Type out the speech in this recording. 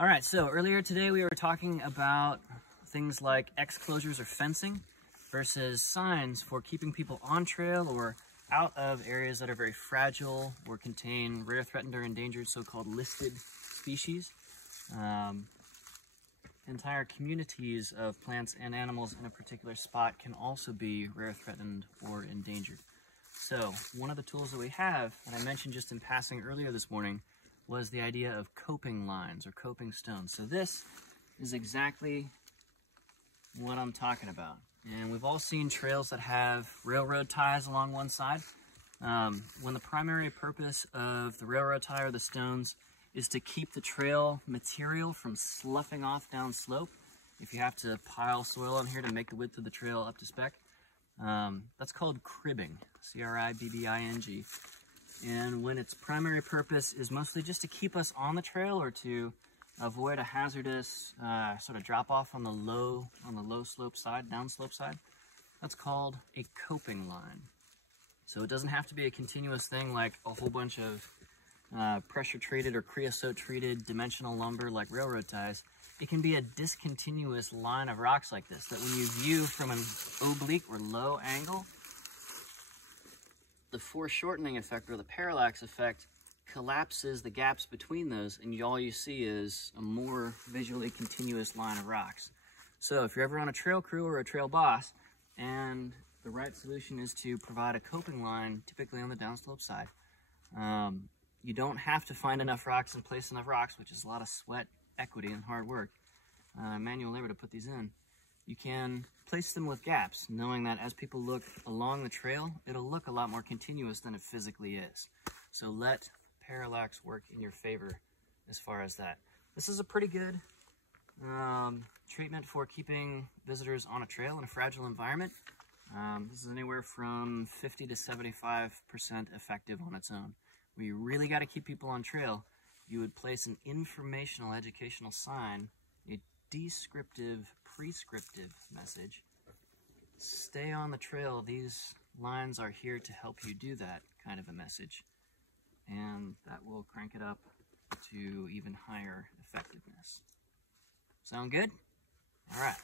All right, so earlier today we were talking about things like X-closures or fencing versus signs for keeping people on trail or out of areas that are very fragile or contain rare, threatened, or endangered so-called listed species. Entire communities of plants and animals in a particular spot can also be rare, threatened, or endangered. So one of the tools that we have, that I mentioned just in passing earlier this morning, was the idea of coping lines or coping stones. So this is exactly what I'm talking about. And we've all seen trails that have railroad ties along one side. When the primary purpose of the railroad tie or the stones is to keep the trail material from sloughing off down slope, if you have to pile soil on here to make the width of the trail up to spec, that's called cribbing, C-R-I-B-B-I-N-G. And when its primary purpose is mostly just to keep us on the trail or to avoid a hazardous sort of drop off on the low slope side, down slope side, that's called a coping line. So it doesn't have to be a continuous thing like a whole bunch of pressure treated or creosote treated dimensional lumber like railroad ties. It can be a discontinuous line of rocks like this that when you view from an oblique or low angle, the foreshortening effect or the parallax effect collapses the gaps between those, and all you see is a more visually continuous line of rocks. So if you're ever on a trail crew or a trail boss and the right solution is to provide a coping line, typically on the downslope side, you don't have to find enough rocks and place enough rocks, which is a lot of sweat, equity, and hard work, manual labor to put these in. You can place them with gaps, knowing that as people look along the trail, it'll look a lot more continuous than it physically is. So let parallax work in your favor as far as that. This is a pretty good treatment for keeping visitors on a trail in a fragile environment. This is anywhere from 50 to 75% effective on its own. Where you really got to keep people on trail, you would place an informational educational sign, a descriptive prescriptive message. Stay on the trail. These lines are here to help you do that kind of a message. And that will crank it up to even higher effectiveness. Sound good? All right.